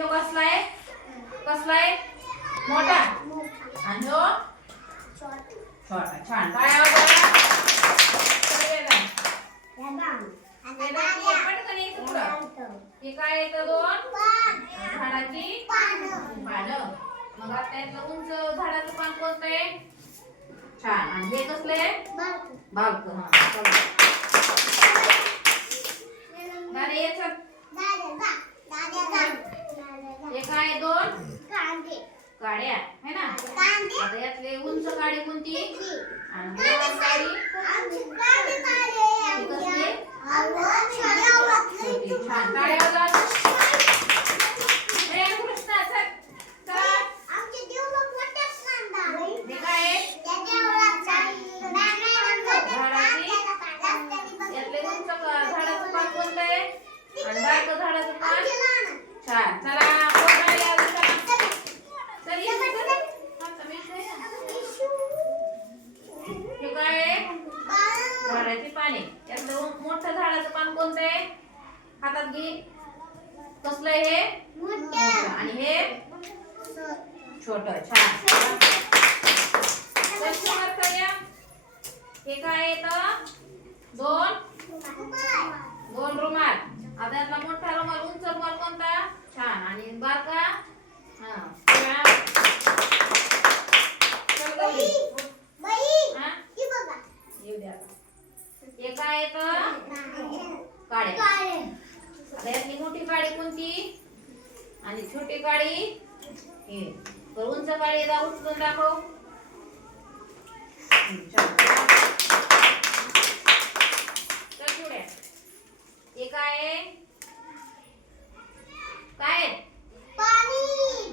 ह्यो कसला आहे? कसला आहे? मोठा. आणि ह्यो छोटा. छान. काय हे काय येतं दोन? झाडाची पानं. मग आता यातलं उंच झाडाचं पान कोणतं आहे? छान. आणि हे कसलं आहे? बालक हा याच्यात दोन काड्या है ना? आता यातले उंच काडी कोणती? आणि लहान काडी. छान. काड्या वाजवा. ए, कृष्णा, चल. चल. हे काय आहे? यातले उंच का- झाडाचं पान कोणतं आहे आणि बारकं झाडाचं पान छान चला कोण राहिले अजून चला. चल, ये चल. आता मी इकडे आहे ना. हे काय आहे झाडाची पाने. यातलं मोठं झाडाचं पान कोणतं आहे? हातात घे. कसलं हे? आणि हे? छोट. छान प्रश्न मार्क या. हे काय येतं दोन दोन रुमाल आता यातला मोठा रुमाल उंच रुमाल कोणता छान आणि बारका हा छान. चल गौरी. हा? येऊ द्या आता. हे काय येतं काड्या यातली मोठी काडी कोणती? आणि छोटी काडी हे. उंच काडी उचलून दाखव. एक आहे?